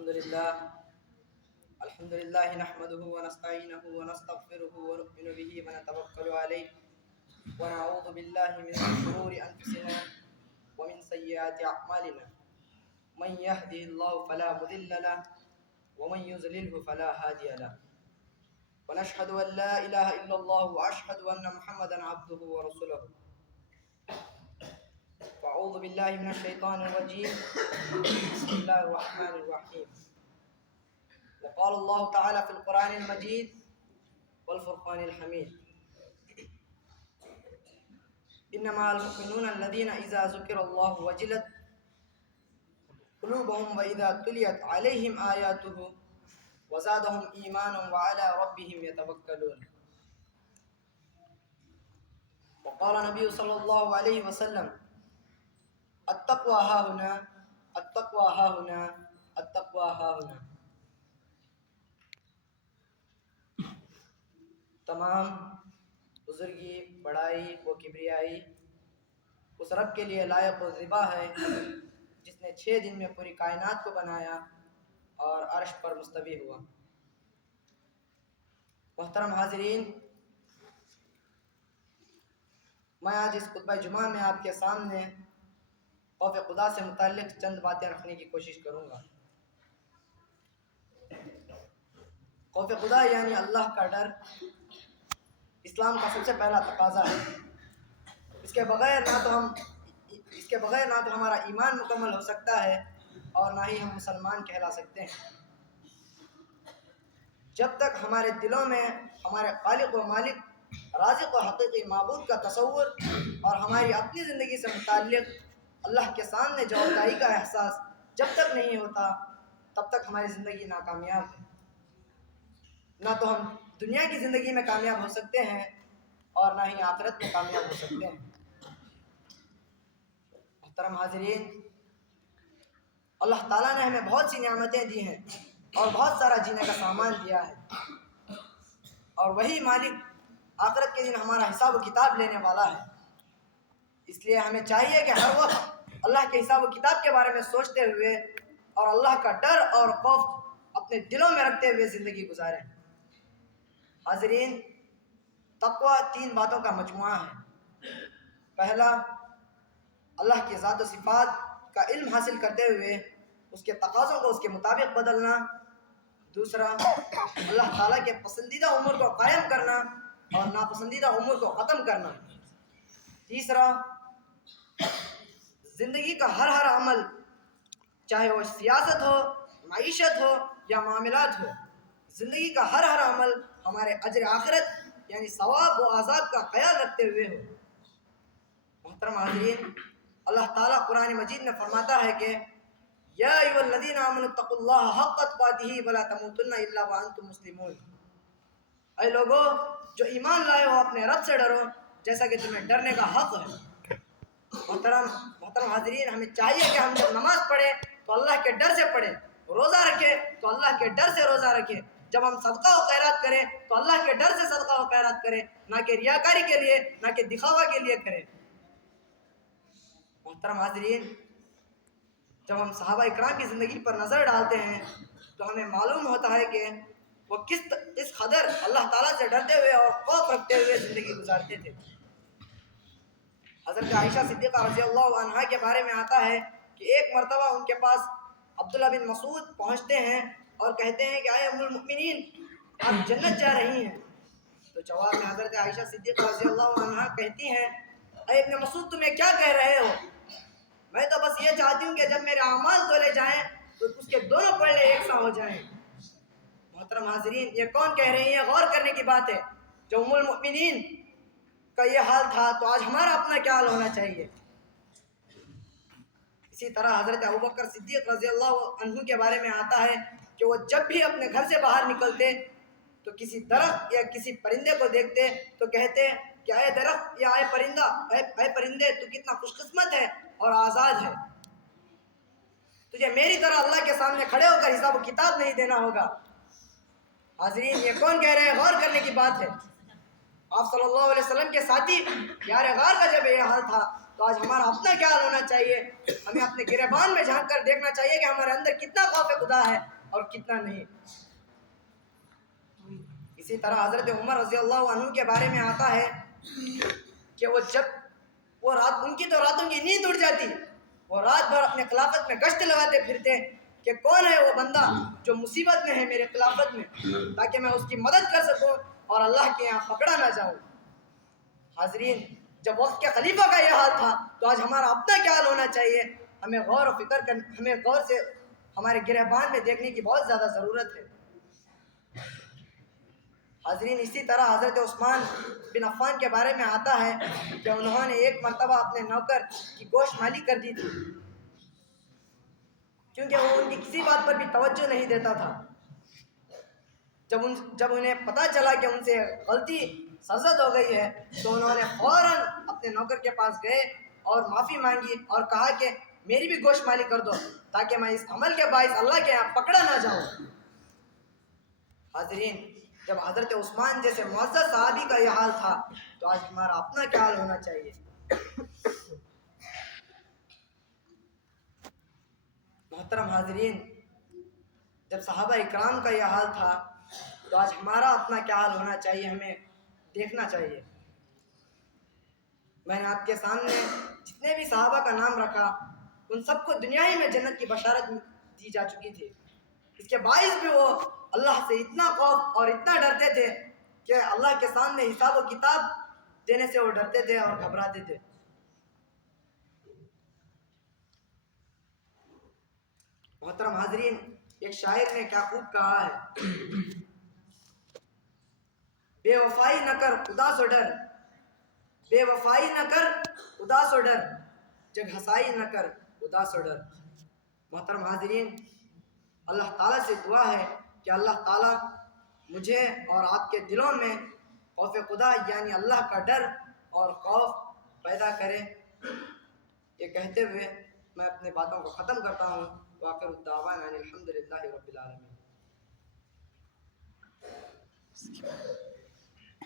الحمد لله نحمده ونستعينه ونستغفره ونؤمن به ونتوكل عليه ونعوذ بالله من شرور أنفسنا ومن سيئات أعمالنا من يهده الله فلا مضل له ومن يضلله فلا هادي له ونشهد أن لا إله إلا الله وأشهد أن محمدا عبده ورسوله وأعوذ بالله من الشيطان الرجيم بسم الله الرحمن الرحيم وقال الله تعالى في القرآن المجيد والفرقان الحميد إنما المؤمنون الذين إذا ذكر الله وجلت قلوبهم وإذا تليت عليهم آياته وزادهم إيمانا وعلى ربهم يتوكلون وقال النبي صلى الله عليه وسلم التقوى ها هنا التقوى ها هنا التقوى ها هنا. تمام بزرگی بڑائی و کبریائی اس رب کے لیے لائق و زیبا ہے جس نے 6 دن میں پوری کائنات کو بنایا اور عرش پر مستوی ہوا. محترم حاضرین، میں آج اس خطبہ جمعہ میں آپ کے سامنے خوف خدا سے متعلق چند باتیں رکھنے کی کوشش کروں گا. خوف خدا یعنی اللہ کا ڈر اسلام کا سب سے پہلا تقاضا ہے. اس کے بغیر نہ تو ہمارا ایمان مکمل ہو سکتا ہے اور نہ ہی ہم مسلمان کہلا سکتے ہیں. جب تک ہمارے دلوں میں ہمارے خالق و مالک، رازق و حقیقی معبود کا تصور اور ہماری اپنی زندگی سے متعلق اللہ کے سامنے جوابداری کا احساس جب تک نہیں ہوتا، تب تک ہماری زندگی ناکامیاب ہے. نہ تو ہم دنیا کی زندگی میں کامیاب ہو سکتے ہیں اور نہ ہی آخرت میں کامیاب ہو سکتے ہیں. محترم حاضرین، اللہ تعالیٰ نے ہمیں بہت سی نعمتیں دی ہیں اور بہت سارا جینے کا سامان دیا ہے، اور وہی مالک آخرت کے دن ہمارا حساب و کتاب لینے والا ہے. اس لیے ہمیں چاہیے کہ ہر وقت اللہ کے حساب و کتاب کے بارے میں سوچتے ہوئے اور اللہ کا ڈر اور خوف اپنے دلوں میں رکھتے ہوئے زندگی گزاریں. حاضرین، تقویٰ 3 باتوں کا مجموعہ ہے. پہلا، اللہ کی ذات و صفات کا علم حاصل کرتے ہوئے اس کے تقاضوں کو اس کے مطابق بدلنا. دوسرا، اللہ تعالیٰ کے پسندیدہ امور کو قائم کرنا اور ناپسندیدہ امور کو ختم کرنا. تیسرا، زندگی کا ہر عمل، چاہے وہ سیاست ہو، معیشت ہو یا معاملات ہو، زندگی کا ہر عمل ہمارے اجر آخرت یعنی ثواب و عذاب کا خیال رکھتے ہوئے ہو. محترم حاضرین، اللہ تعالیٰ قرآن مجید میں فرماتا ہے کہ یا ایھا الذین آمنوا اتقوا اللہ حق تقاتہ ولا تموتن الا وانتم مسلمون. اے لوگو جو ایمان لائے ہو، اپنے رب سے ڈرو جیسا کہ تمہیں ڈرنے کا حق ہے. محترم حاضرین، ہمیں چاہیے کہ ہم جب نماز پڑھیں تو اللہ کے ڈر سے پڑھیں، روزہ رکھیں تو اللہ کے ڈر سے روزہ رکھیں، جب ہم صدقہ و خیرات کریں تو اللہ کے ڈر سے صدقہ و خیرات کریں، نہ کہ ریاکاری کے لیے، نہ کہ دکھاوا کے لیے کریں. محترم حاضرین، جب ہم صحابہ اکرام کی زندگی پر نظر ڈالتے ہیں تو ہمیں معلوم ہوتا ہے کہ وہ کس قدر اللہ تعالیٰ سے ڈرتے ہوئے اور خوف رکھتے ہوئے زندگی گزارتے تھے. حضرت عائشہ صدیقہ رضی اللہ عنہا کے بارے میں آتا ہے کہ ایک مرتبہ ان کے پاس عبداللہ بن مسعود پہنچتے ہیں اور کہتے ہیں کہ اے ام المؤمنین، آپ جنت جا رہی ہیں. تو جواب میں حضرت عائشہ صدیقہ رضی اللہ عنہا کہتی ہیں، اے ابن مسعود، تمہیں کیا کہہ رہے ہو؟ میں تو بس یہ چاہتی ہوں کہ جب میرے اعمال تولے جائیں تو اس کے دونوں پلڑے ایک سا ہو جائیں. محترم حاضرین، یہ کون کہہ رہی ہیں؟ غور کرنے کی بات ہے. جو ام المؤمنین کا یہ حال تھا تو آج ہمارا اپنا کیا حال ہونا چاہیے. اسی طرح حضرت ابوبکر صدیق رضی اللہ عنہ کے بارے میں آتا ہے کہ وہ جب بھی اپنے گھر سے باہر نکلتے تو کسی درخت یا کسی پرندے کو دیکھتے تو کہتے کہ اے درخت یا اے پرندہ، اے پرندے، تو کتنا خوش قسمت ہے اور آزاد ہے، تجھے میری طرح اللہ کے سامنے کھڑے ہو کر حساب و کتاب نہیں دینا ہوگا. حاضرین، یہ کون کہہ رہے ہیں؟ غور کرنے کی بات ہے. آپ صلی اللہ علیہ وسلم کے ساتھی یار غار کا جب یہ حال تھا تو آج ہمارا اپنا کیا حال ہونا چاہیے. ہمیں اپنے گریبان میں جھانک کر دیکھنا چاہیے کہ ہمارے اندر کتنا خوف خدا ہے اور کتنا نہیں. اسی طرح حضرت عمر رضی اللہ عنہ کے بارے میں آتا ہے کہ وہ جب وہ رات ان کی تو راتوں کی نیند اڑ جاتی, وہ رات بھر اپنے خلافت میں گشت لگاتے پھرتے کہ کون ہے وہ بندہ جو مصیبت میں ہے میرے خلافت میں, تاکہ میں اس کی مدد کر سکوں اور اللہ کے یہاں پکڑا نہ جاؤں. حاضرین, جب وقت کے خلیفہ کا یہ حال تھا تو آج ہمارا اپنا کیا حال ہونا چاہیے. ہمیں غور و فکر کر, ہمیں غور سے ہمارے گریبان میں دیکھنے کی بہت زیادہ ضرورت ہے. حاضرین, اسی طرح حضرت عثمان بن عفان کے بارے میں آتا ہے کہ انہوں نے ایک مرتبہ اپنے نوکر کی گوشت مالی کر دی تھی, کیونکہ وہ ان کی کسی بات پر بھی توجہ نہیں دیتا تھا. جب انہیں پتہ چلا کہ ان سے غلطی سرزد ہو گئی ہے تو انہوں نے فوراً اپنے نوکر کے پاس گئے اور معافی مانگی اور کہا کہ میری بھی گوشت مالی کر دو تاکہ میں اس عمل کے باعث اللہ کے یہاں پکڑا نہ جاؤں. حاضرین, جب حضرت عثمان جیسے معزز صحابی کا یہ حال تھا تو آج ہمارا اپنا کیا حال ہونا چاہیے. محترم حاضرین, جب صحابہ اکرام کا یہ حال تھا تو آج ہمارا اپنا کیا حال ہونا چاہیے, ہمیں دیکھنا چاہیے. میں نے آپ کے سامنے جتنے بھی صحابہ کا نام رکھا ان سب کو دنیا ہی میں جنت کی بشارت دی جا چکی تھی. اس کے باعث بھی وہ اللہ سے اتنا خوف اور اتنا ڈرتے تھے کہ اللہ کے سامنے حساب و کتاب دینے سے وہ ڈرتے تھے اور گھبراتے تھے. محترم حاضرین, ایک شاعر نے کیا خوب کہا ہے, بے وفائی نہ کر خدا سے ڈر, بے وفائی نہ کر خدا سے ڈر, جگ ہنسائی نہ کر خدا سے ڈر. محترم حاضرین, اللہ تعالیٰ سے دعا ہے کہ اللہ تعالیٰ مجھے اور آپ کے دلوں میں خوف خدا یعنی اللہ کا ڈر اور خوف پیدا کرے. یہ کہتے ہوئے میں اپنے باتوں کو ختم کرتا ہوں. وآخر الدعوانا الحمد للہ رب العالمین.